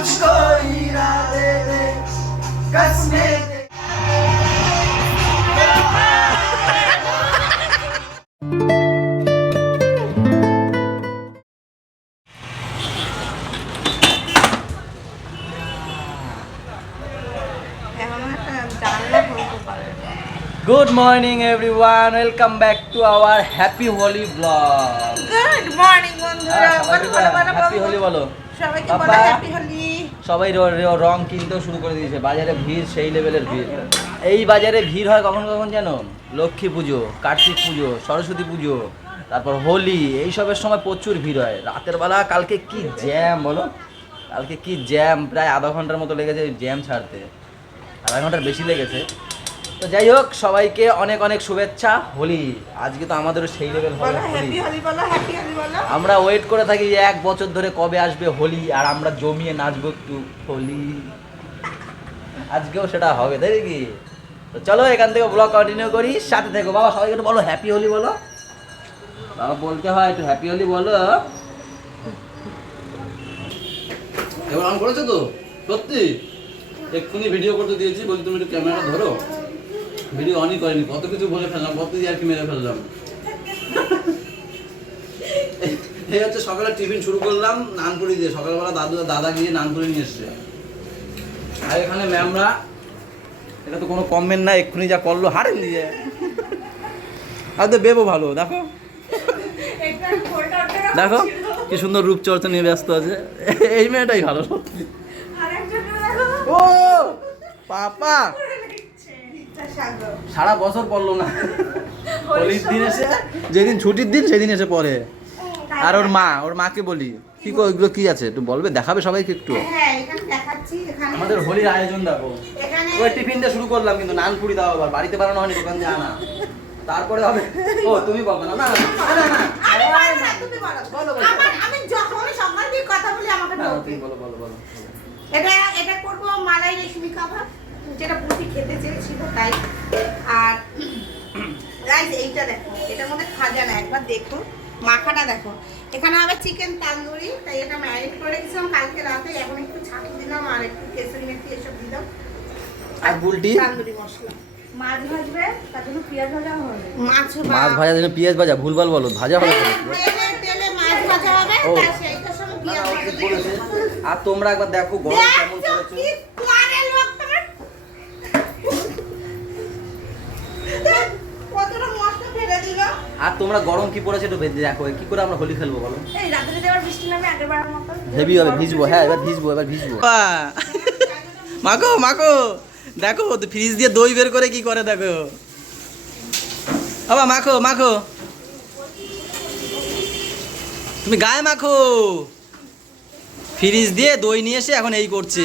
मुझको हीरा दे दे कसमे दे। Good morning everyone, welcome back to our happy Holi vlog. Good morning বন্ধুরা, happy Holi বলো সবাইকে বলো হ্যাপি হোলি। সবাই রং কিনতেও শুরু করে দিয়েছে, বাজারে ভিড় সেই লেভেলের ভিড়। এই বাজারে ভিড় হয় কখন কখন জানো? লক্ষ্মী পুজো, কার্তিক পুজো, সরস্বতী পুজো, তারপর হোলি, এইসবের সময় প্রচুর ভিড় হয়। রাতের বেলা কালকে কি জ্যাম বলো, কালকে কি জ্যাম, প্রায় আধা ঘন্টার মতো লেগেছে জ্যাম ছাড়তে, আধা ঘন্টার বেশি লেগেছে। তো যাই হোক, সবাইকে অনেক অনেক শুভেচ্ছা হোলি। আজকে তো আমাদেরও সেই লেভেল হবে হোলি। আমরা ওয়েট করে থাকি যে 1 বছর ধরে কবে আসবে হোলি আর আমরা জমিয়ে নাচবো একটু হোলি। আজকেও সেটা হবে, তাই কি? তো চলো এখান থেকে ব্লগ কন্টিনিউ করি, সাথে থেকো। বাবা সবাইকে একটু বলো হ্যাপি হোলি বলো। বাবা বলতে হয় একটু হ্যাপি হোলি বলো। এবার অন করেছো তো? সত্যি এক্ষুনি ভিডিও করতে দিয়েছি, বলছি তুমি একটু ক্যামেরাটা ধরো। ভিডিও অনই করেনি, কত কিছু বলে ফেললাম, কত আর কি মেরে ফেললাম। এই হচ্ছে সকালে টিফিন শুরু করলাম নানপুরি দিয়ে। সকালবেলা দাদা গিয়ে নানপুরি নিয়ে এসছে। আর এখানে ম্যামরা, এটা তো কোনো কমেন্ট না, এক্ষুনি যা করলো হারেন দিয়ে। আর তো বেবো ভালো, দেখো দেখো কি সুন্দর রূপচর্চা নিয়ে ব্যস্ত আছে। এই মেয়েটাই ভালো সত্যি। ও পাপা সারা বছর পড়লো না, হোলির দিন এসে, যেদিন ছুটির দিন সেদিন এসে পড়ে। আর ওর মাকে বলি কি এগুলো কি আছে একটু বলবে, দেখাবে সবাইকে একটু। আমাদের হোলির আয়োজন দেখো। ওই টিফিন দিয়ে শুরু করলাম, কিন্তু নানপুরি দাও আবার বাড়িতে বানানো হয়নি, দোকান দিয়ে আনা, তারপরে হবে। ও তুমি বলবে না? না এটা করবো মালাই রেশমি কাবাব, যেটা পুঁটি খেতে চেয়েছিল তাই। আর রাইস এইটা দেখো, এটার মধ্যে খাজা না, একবার দেখো মাখাটা দেখো। এখানে হবে চিকেন তান্দুরি, তাই এটা ম্যারিনেট করে রেখেছিলাম কালকে রাতে। এখন একটু ছাঁকি দিলাম আর একটু কেসরি মেথি এসব দিলাম। আর বুলটি তান্দুরি মশলা। মাছ ভাজবে, তার জন্য পেঁয়াজ ভাজা হবে। মাছ ভাজার জন্য পেঁয়াজ ভাজা, ভুলভাল বলো, ভাজা হবে। তেলে মাছ ভাজা হবে, তার সেইটার সঙ্গে পেঁয়াজ ভাজা দিয়েছে। আর তোমরা একবার দেখো গরম কেমন পড়েছে। আর তোমরা গরম কি পড়েছে একটু দেখো, কি করে আমরা হোলি খেলবো বলো? এই রাতে যদি আবার বৃষ্টি নামে আগেরবারের মতো হেভি হবে, ভিজবো। হ্যাঁ এবার ভিজবো। মাখো দেখো, ফ্রিজ দিয়ে দই বের করে কি করে দেখো। বাবা মাখো তুমি গায়ে মাখো। ফ্রিজ দিয়ে দই নিয়ে এসে এখন এই করছে,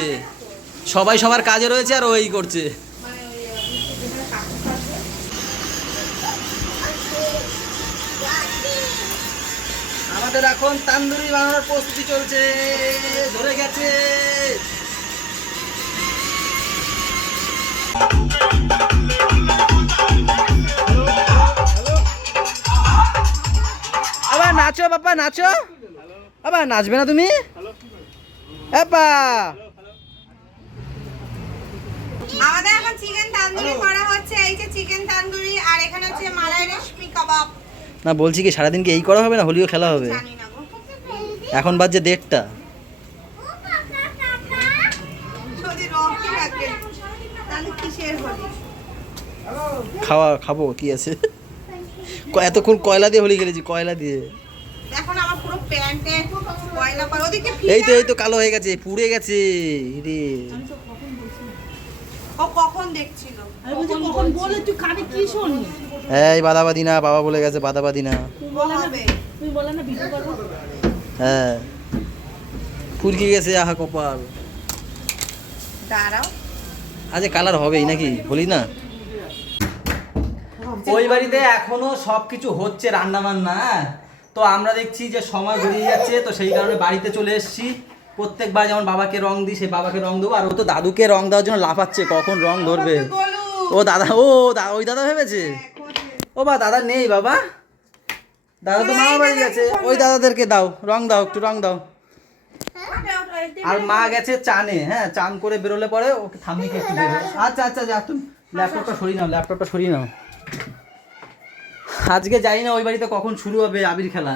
সবাই সবার কাজে রয়েছে আর ও এই করছে। আমাদের এখন তান্দুরি বানানোর প্রস্তুতি চলছে, ধরে গেছে। আবার নাচো বাবা, নাচো। আবার নাচবে না তুমি? আপা আমাদের এখন চিকেন তান্দুরি করা হচ্ছে। এই যে চিকেন তান্দুরি, আর এখানে হচ্ছে মালাই রেশমি কাবাব। না বলছি কি সারাদিন কি এই করা হবে না, হোলিও খেলা হবে? জানি না গো, এখন বাজে 1:30টা। যদি রকি থাকে তাহলে কিসের হোলি? খাবো কি আছে। এতক্ষণ কয়লা দিয়ে হোলি খেলেছি, কয়লা দিয়ে। এখন আমার পুরো প্যান্টে কয়লা পড়ে। ওদিকে এই তো কালো হয়ে গেছে, পুড়ে গেছে রে। ও কখন দেখছিল? কখন বলে তুই কানে কি শুনি? এই বাদাবাদি না, বাবা বলে গেছে বাদাবাদি না। তুই বলে না ভিডিও করব। হ্যাঁ ফুরকি গেছে, আহা কপাল। দাঁড়াও, আজ কালার হবেই নাকি হোলি না? ওই বাড়িতে এখনো সবকিছু হচ্ছে রান্না বান্না। তো আমরা দেখছি যে সময় গড়িয়ে যাচ্ছে, তো সেই কারণে বাড়িতে চলে এসেছি। প্রত্যেকবার যেমন বাবাকে রং দিই, সেই বাবাকে রং দেবো। আর ও তো দাদুকে রং দেওয়ার জন্য লাফাচ্ছে, কখন রং ধরবে। ও দাদা, ওই দাদা ভেবেছে। ও বা দাদা নেই বাবা, দাদা তো মামা বাড়ি গেছে। ওই দাদাদেরকে দাও রং, দাও একটু রং দাও। আর মা গেছে চানে, হ্যাঁ চান করে বেরোলে পরে ওকে ঠাম্মিকে একটু দেবে। আচ্ছা আচ্ছা যা, তুমি ল্যাপটপটা সরিয়ে নাও। আজকে যাই না ওই বাড়িতে কখন শুরু হবে আবির খেলা,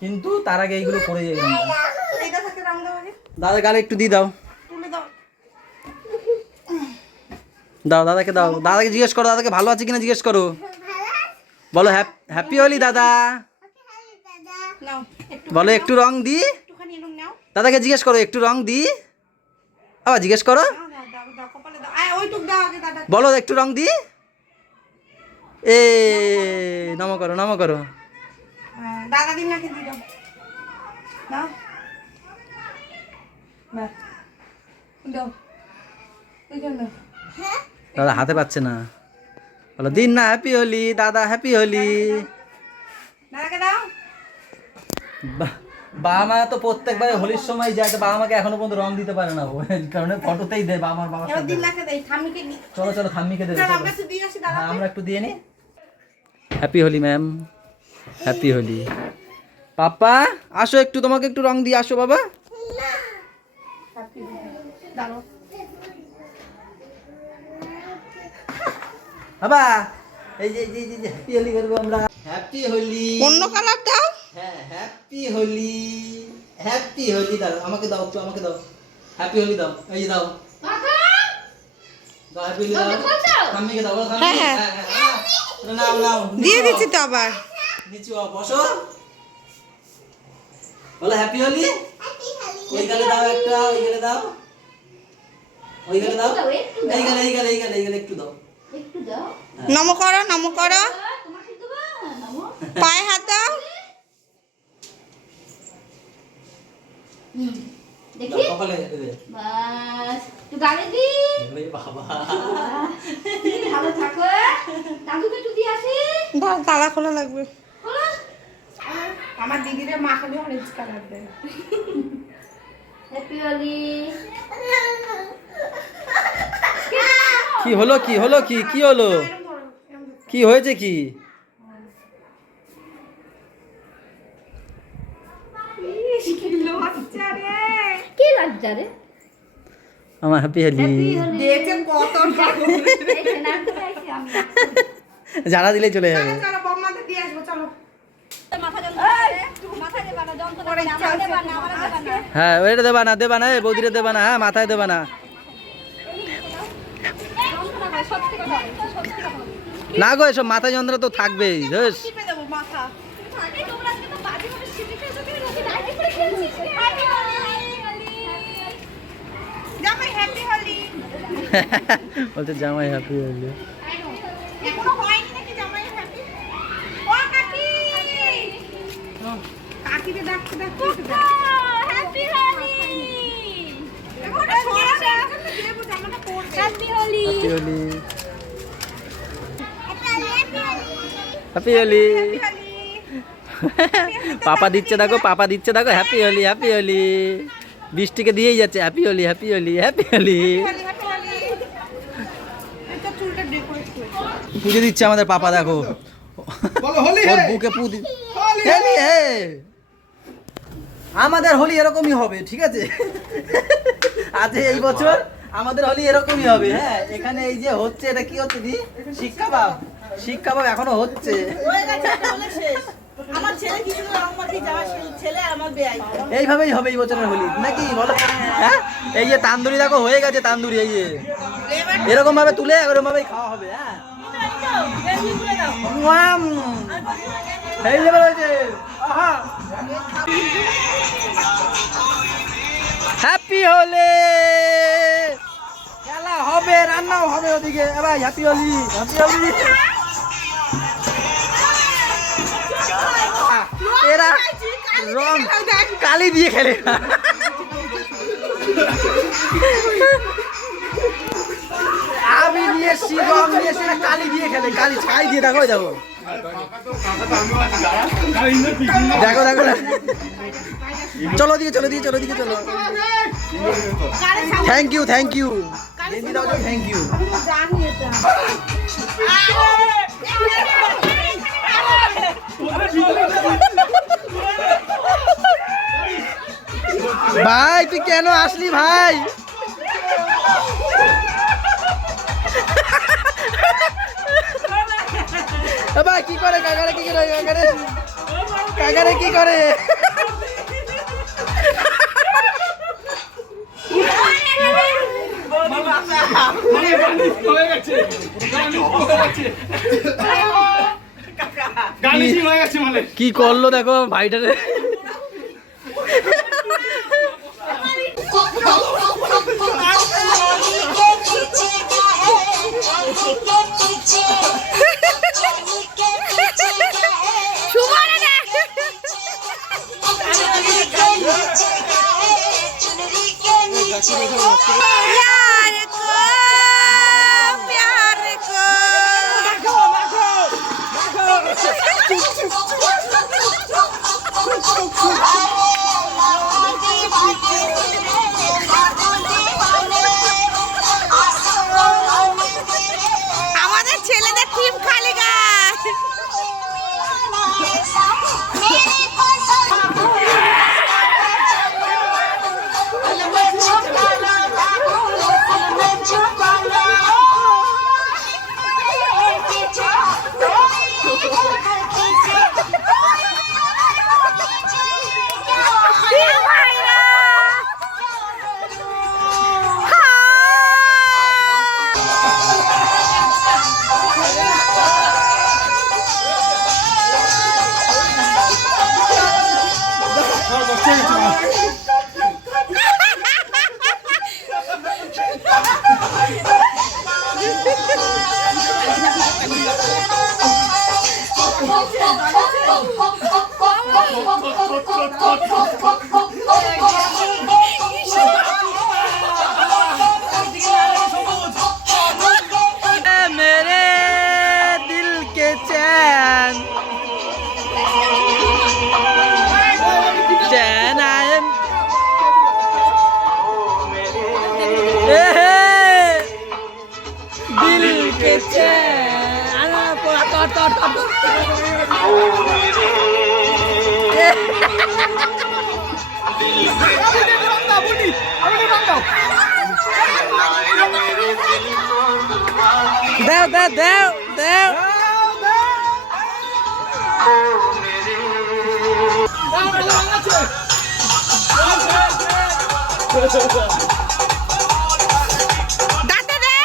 কিন্তু তার আগে এইগুলো করে যাই। এটা থাকে রং দেওয়া আগে। দাদা গালে একটু দিয়ে দাও, তুলে দাও। দাদাকে দাও, দাদাকে জিজ্ঞেস করো, দাদাকে ভালো আছে কিনা জিজ্ঞেস করো, বলো হ্যাপি হোলি দাদা, নাও একটু বলো একটু রং দি, একটুখানি রং নাও। দাদাকে জিজ্ঞেস করো একটু রং দি, আবার জিজ্ঞেস করো, দাও দাও দাও কপালে দাও। আয় ওইটুক দাও আগে দাদা। বলো একটু রং দি, এ নম করো। দাদা দিন নাকি দি দাও। দাও। বাহ। দাও। এই জন্য। দাদা হাতে পাচ্ছে না, বলো দিন না হ্যাপি হোলি দাদা, হ্যাপি হোলি। দাদাকে দাও। বাবা মা তো প্রত্যেকবারে হোলির সময় যায়, তো বাবা মাকে এখনো পর্যন্ত রং দিতে পারে না, ওই কারণে ফটোতেই দেয় বাবা মার বাবার এবার সাথে। দিন নাকি দেই ঠাম্মিকে নি। চলো ঠাম্মিকে দেবে, দাদা চলো। আমরা একটু দিয়ে আসি দাদা। হ্যাঁ, আমরা একটু দিয়ে নি। Happy Holi ma'am, happy Holi. Papa আসো একটু, তোমাকে একটু রং দিয়ে আসো বাবা। দাঁড়াও। বাবা এই যে হ্যাপি হোলি করবো আমরা, হ্যাপি হোলি। অন্য কালার দাও। হ্যাঁ হ্যাপি হোলি, হ্যাপি হোলি দাও, আমাকে দাও একটু, আমাকে দাও হ্যাপি হোলি দাও, এই যে দাও দাও হ্যাপি হোলি দাও, ঠাম্মিকে দাও, বলো ঠাম্মি। হ্যাঁ, নাও দিয়ে দিচ্ছি তো আবার। নিচু বসো, বলো হ্যাপি হোলি। ওই গালে দাও একটা, ওই গালে দাও, ওই গালে দাও, এই গালে একটু দাও। নম করো, নম করো। পায়ে হাত দাও। দেখি কপালে দেবে। বাস তুই গালে দি ওরে বাবা, ভালো থাকো। দাদুকে একটু দিয়ে আসি। দাও তালা খোলা লাগবে। খোলো। আমার দিদিরা মাখালে অরেঞ্জ কালার দেয়। হ্যাপি হোলি। কি হলো কি হয়েছে কি? কি লজ্জা রে। আমার হ্যাপি হোলি। হ্যাপি হোলি। দেখে কত এই যে নাম করে আইছি আমি। ঝাড়া দিলেই চলে যাবে। চলো বম্মাকে দিয়ে আসবো চলো। মাথা যন্ত্রণা মাথা দেবা না যন্ত্রণা করে আমার দেবা না আমার দেবা না। হ্যাঁ ওইটা দেবা না, বৌদিরে দেবা না, হ্যাঁ মাথায় দেবা না। যন্ত্রণা করে সত্যি কথা না গো এসব মাথা যন্ত্রণা তো থাকবেই, ধুস। টিপে দেবো মাথা। আরে তোমরা আজকে তো বাজি করে শিখে এসেছো কি রোজ লাইট করে খেলছিস। হ্যাপি হোলি। জামাই হ্যাপি হোলি। বলতে জামাই হ্যাপি হোলি। এখনো হয়নি নাকি জামাই হ্যাপি? ও কাকি। কাকিকে ডাকতে হ্যাপি হোলি। এখনো সরা দেয় দেবো জামাটা পড়বে। Happy Holi. Happy Holi, happy Holi. Papa দিচ্ছে দেখো হ্যাপি হোলি, হ্যাপি হোলি। বৃষ্টিকে দিয়েই যাচ্ছে happy Holi, happy Holi, happy Holi. এটা চুলটা ডেকোরেট করেছে। পুজো দিচ্ছে আমাদের পাপা, দেখো ওর বুকে হোলি হে। আমাদের হোলি এরকমই হবে, ঠিক আছে? আজ এই বছর আমাদের হোলি এরকমই হবে। হ্যাঁ এখানে এই যে হচ্ছে, এটা কি হচ্ছে দি? শিক কাবাব এখনো হচ্ছে। আমার ছেলে কিছু রং মাখি যাওয়া ছেলে আর আমার বেয়াই। এইভাবেই হবে এই বছরের হোলি নাকি বলো? হ্যাঁ এই যে তান্দুরি দেখো হয়ে গেছে, তান্দুরি এই যে এরকম ভাবে তুলে এরকম ভাবেই খাওয়া হবে। হ্যাঁ ওয়াম, এই লেভেল হয়েছে। আহা হ্যাপি হোলি, খেলা হবে, রান্নাও হবে ওদিকে। ভাই হ্যাপি হোলি, হ্যাপি হোলি। এরা রং কালি দিয়ে খেলে, আমি নিয়ে এসছি রং নিয়ে এসে কালি দিয়ে খেলে, কালি ছাই দিয়ে। দেখো দেখো দেখো দেখো, চলো দিকে চলো থ্যাংক ইউ থ্যাংক ইউ জানি এটা। ভাই তুই কেন আসলি ভাই? ভাই কি করে কাকারে, কি করে কাকারে, কাকারে কি করে? কি করলো দেখো ভাইটারে। আমাদের ছেলেদের টিম খালি গায়। मेरे दिल के चैन चैन आए दिल के चैन देव देव देव देव দাঁতে দে।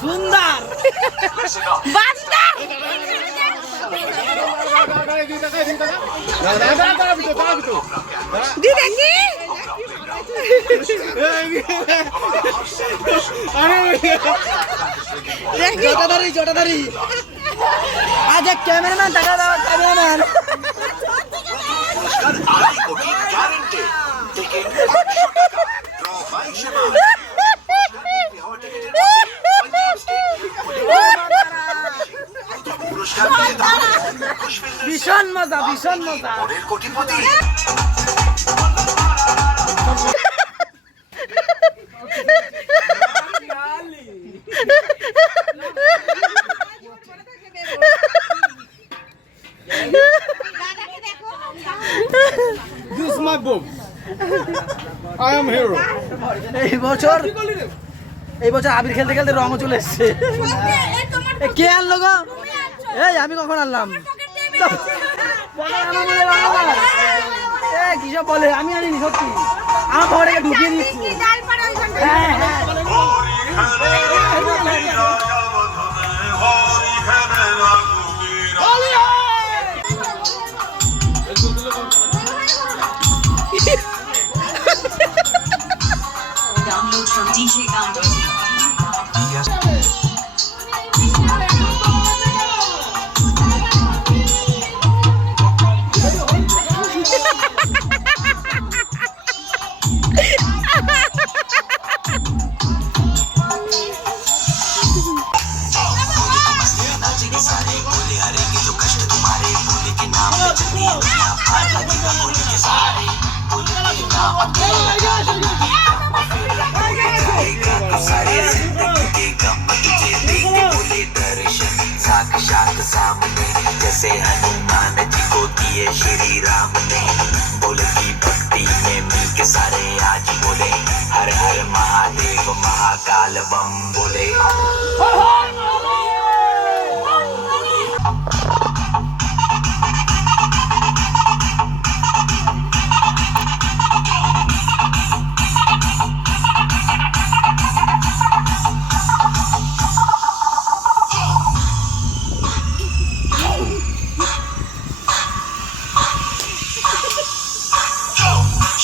সুন্দর বান্দা দি দেখি জটাদারি জটাদারি আজ এক ক্যামেরাম্যান টাকা দাও ক্যামেরাম্যান ভীষণ মজা ভীষণ মজা This is my book. I am hero. এই বছর আবির খেলতে খেলতে রঙও চলে এসছে কে আনলো গো এই আমি কখন আনলাম কিসব বলে আমি আনিনি সত্যি আমার ঘরে ঢুকিয়ে দিচ্ছি হ্যাঁ হ্যাঁ साक्षात सामने जैसे हनुमान जी को दिए श्री राम ने बोले की भक्ति में मिल के सारे आज बोले हर हर महादेव महाकाल बम बोले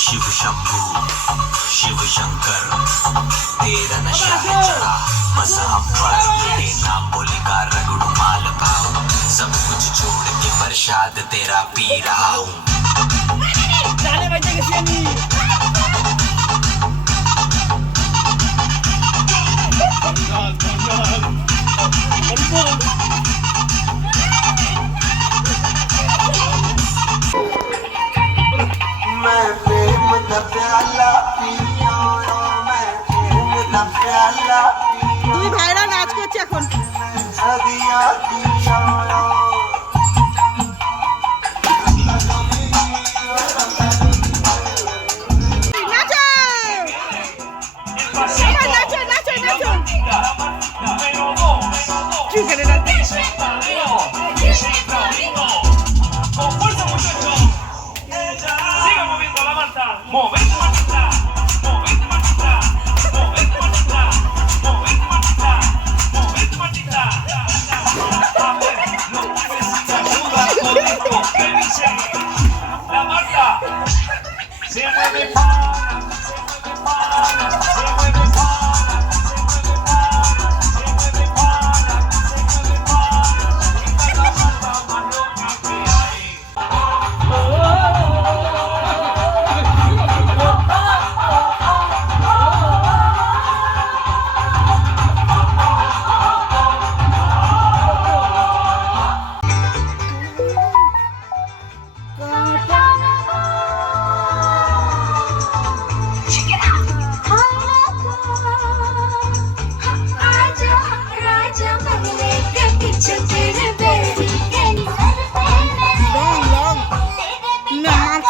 शिव शंभू शिव शंकर तेरा नशा है चढ़ा बस हम पर तेरे नाम बोलेगा रगड़ू माल पाओ सब कुछ छोड़ के प्रसाद तेरा पी रहा हूँ मैं प्रेम का प्याला पिया मैं प्रेम का प्याला দুই ভাইরা নাচ করছে এখন। सदिया पिया নাচো সবাই নাচো নাচো নাচো কি করে নাচো Con fuerza muchachos. Siga moviendo la manta. Movete mantita. Movete mantita. Movete mantita. Movete mantita. Movete mantita. A ver, no necesita ayuda todito. Me dice la Marta. Se mueve para. Se mueve para. Se mueve para. Se mueve para. Se mueve para. Esta es la Marta más loca que hay.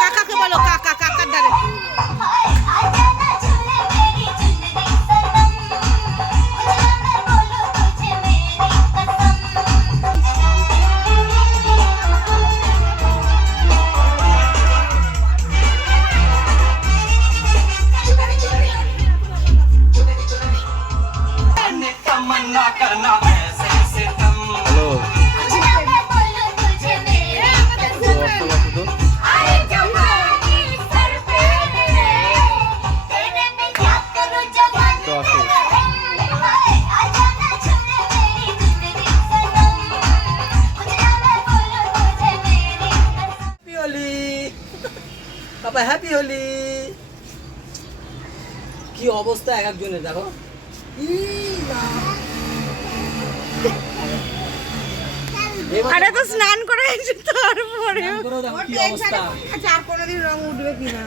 কাকাকে বলো কাকা কাকার দ্বারে तमन्ना करना ऐसे सितम happy Holi বাবা, happy Holi. কি অবস্থা এক একজনের দেখো। আরে তো স্নান করে এসে তারপরে স্নান করেও দেখো কি অবস্থা। আচ্ছা আর কোনোদিন রং উঠবে কিনা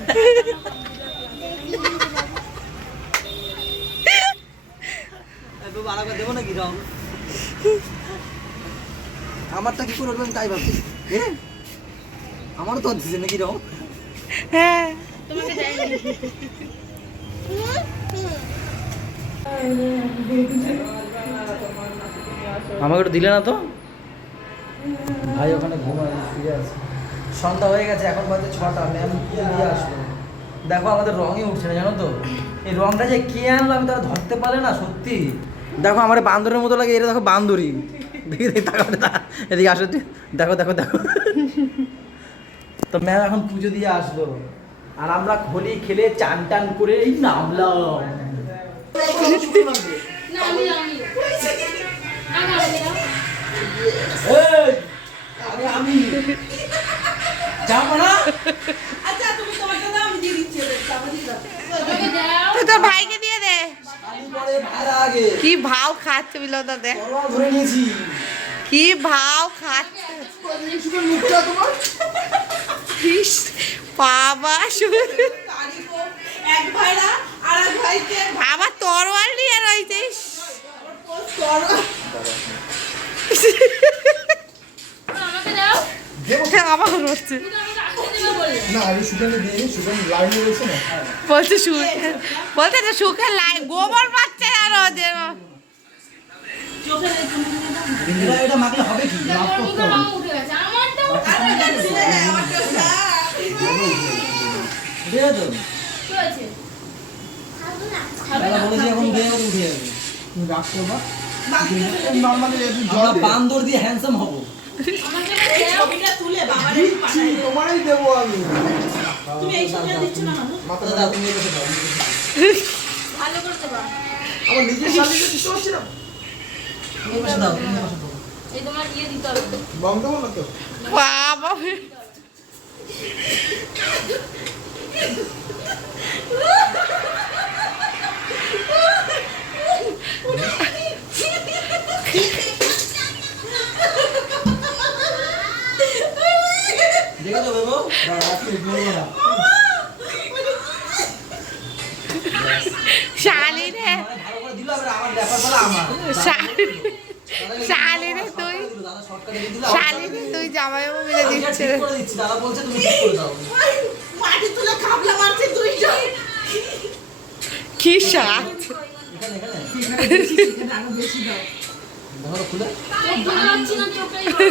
একটু ভালো করে দেবো নাকি রং? আমারটা কি করে উঠবে আমি তাই ভাবছি। আমারও তো দিচ্ছে নাকি রং? হ্যাঁ আমাকে একটু দিলে না তো? ভাই ওখানে ঘুমায় ফিরে আছে। সন্ধ্যা হয়ে গেছে, এখন বাজে 6টা। ম্যাম দিয়ে আসলো। দেখো আমাদের রঙই উঠছে না, জানো তো? এই রংটা যে কে আনলো আমি তারা ধরতে পারলে না সত্যি। দেখো আমার বান্দরের মতো লাগে, এটা দেখো বান্দরি। দেখি এদিকে আসো, দেখো দেখো দেখো। তো ম্যাম এখন পুজো দিয়ে আসলো আর আমরা হোলি খেলে চান টান করে এই নামলাম। আমি যাবো না। আচ্ছা তুমি তোমাকে দাও, আমি দিয়ে দিচ্ছি ওদের, তারপর দিয়ে দাও। তুই তোর ভাইকে দিয়ে দে। আমি পরে ভাড়া আগে কি ভাও খাচ্ছে বিলতা দেখ, তলোয়ার ধরে নিয়েছি। কি ভাও খাচ্ছে। ইস, বাবা এক ভাইরা আর এক ভাইকে আবার তরোয়াল নিয়ে রয়েছে। আবার হচ্ছে না আরে সুগানে দিয়ে সুগান লাইন রয়েছে না বলছে বলতে তো সুখে লাই গোবর পাচ্ছে আর ওদের এটা মাখলে হবে কি? মাখ করতে হবে। উঠে যাবে তো? দাদা বলেছি এখন উঠে যাবে, উঠে যাবে। তুমি রাগ করবা নরমালি জল আমরা বান্দর দিয়ে হ্যান্ডসাম হবো। তোমারই দেবো আমি মাথা দাও, তুমি এটাকে দাও। আমার নিজের শালিকে দিতে হচ্ছে না তুমি এপাশে দাও, তুমি এপাশে দাও। বম দেবো না তো বাবা দেখে তো বেবো? শালি রে, ভালো করে দিল, আবার আমার ব্যাপার বলা আমার। শালি রে তুই, দাদা শর্টকাটে দিয়ে দিল। শালি রে তুই জামাই বাবু মিলে আমি দিচ্ছে ঠিক করে দিচ্ছি, দাদা বলছে তুমি ঠিক করে দাও। মাটি তুলে খাবলা মারছে দুইজন। কি স্বাদ। এখানে ধরো খুলে চোখটাই করবো।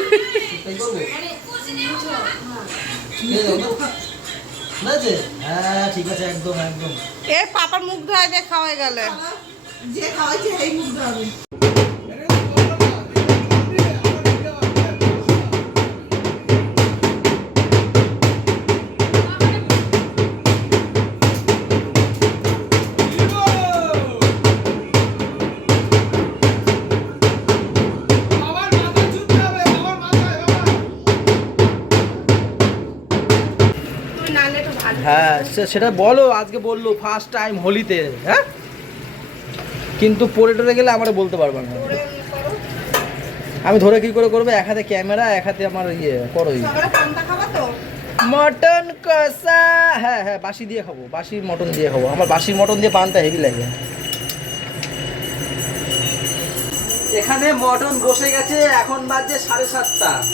দিয়ে দাও তো। না যে? হ্যাঁ ঠিক আছে, একদম একদম। এ পাপার মুখ ধোয়া দিয়ে খাওয়াই গেল, যে খাওয়াইছে এই মুখ ধোয়াবে। হ্যাঁ সেটা বলো, আজকে বললো ফার্স্ট টাইম হোলিতে। হ্যাঁ কিন্তু পরে টরে গেলে আমার বলতে পারবে না। আমি ধরে কি করে করবো? এক হাতে ক্যামেরা, এক হাতে আমার ইয়ে করো। মটন কষা, হ্যাঁ হ্যাঁ বাসি দিয়ে খাবো, বাসি মটন দিয়ে খাবো। আমার বাসি মটন দিয়ে পানটা হেভি লাগে। এখানে মটন বসে গেছে, এখন বাজে 7:30।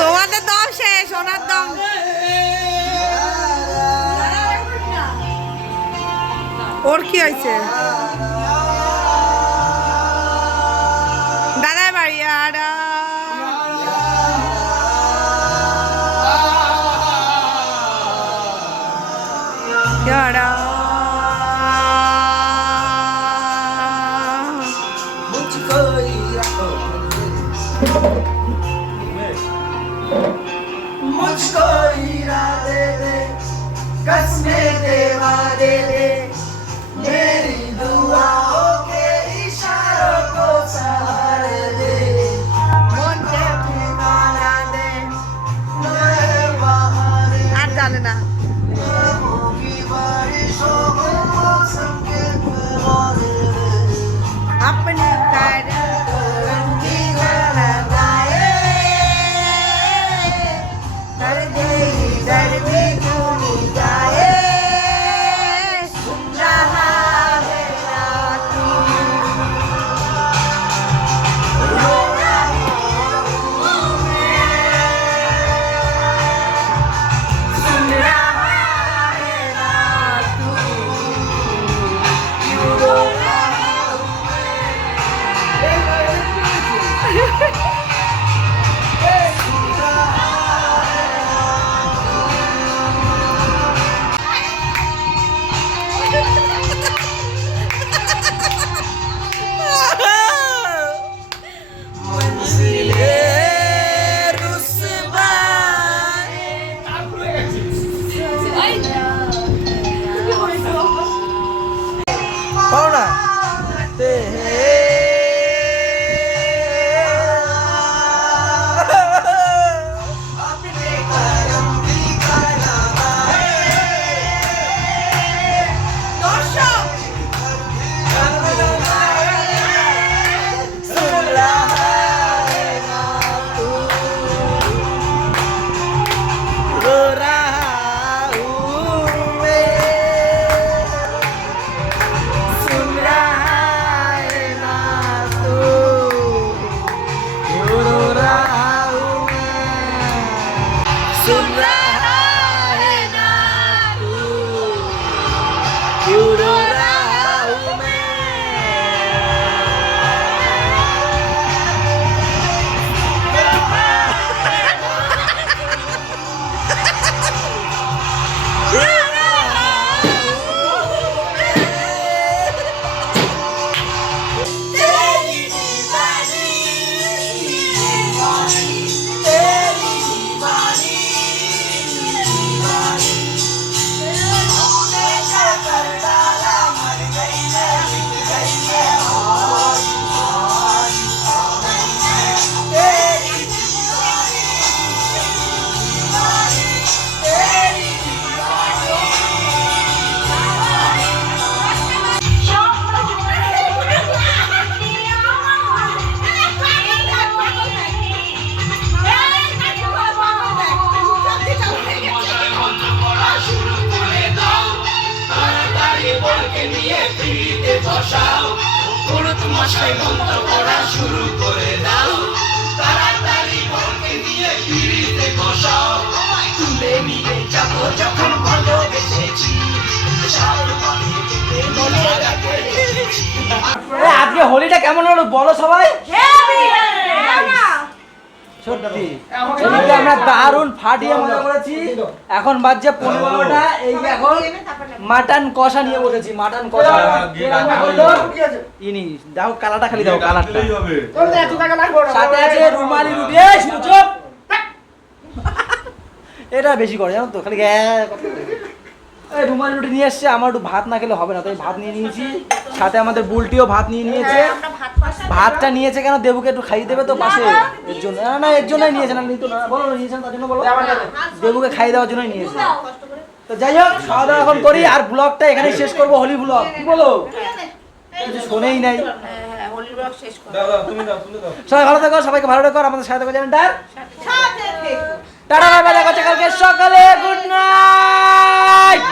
তোমাদের দম শেষ, ওনার দম। ওর কি হয়েছে? দাদা বাড়ি আড়া আড়া मुझको हीरा दे दे, कसमें देवा दे दे, मेरी दुआओं के इशारों को सहारे दे, मुझे ठिकाना दे, मैं बहारे আর জানে না। की बारिशों को मौसम के फुहारे दे, अपने कर रंगी लगाए, कर दे दर्द क्यों नहीं जाए, सुन रहा है ना तू क्यों रो रहा हूँ मैं আজকে হোলিটা কেমন হলো বলো সবাই সত্যি হোলিতে আমরা দারুণ ফাটিয়ে মজা করেছি এখন বাজছে 15টা এই যে এখন মাটন কষা নিয়ে বসেছি মাটন কষা ইনি দাও কালাটা খালি দাও কালারটা সাথে আছে রুমালি রুটি এই শুনো চুপ এটা বেশি করে জানো তো খালি এই রুমালি রুটি নিয়ে এসছে আমার একটু ভাত না খেলে হবে না তাই ভাত নিয়ে নিয়েছি সাথে আমাদের বুলটিও ভাত নিয়ে নিয়েছে ভাতটা নিয়েছে কেন দেবুকে একটু খাইয়ে দেবে তো পাশে এর জন্য না এর জন্যই নিয়েছে না নিতো না বলো নিয়েছেন তার জন্য বলো দেবুকে খাইয়ে দেওয়ার জন্যই নিয়েছে তো যাই হোক খাওয়া দাওয়া এখন করি আর ব্লগটা এখানেই শেষ করবো হোলি ব্লগ কি বলো কিছু শোনেই নাই সবাই ভালো থাকো সবাইকে ভালো রাখো আমাদের সাথে থাকো চ্যানেলটার টাটা বাই বাই দেখা হচ্ছে কালকে সকালে গুড নাইট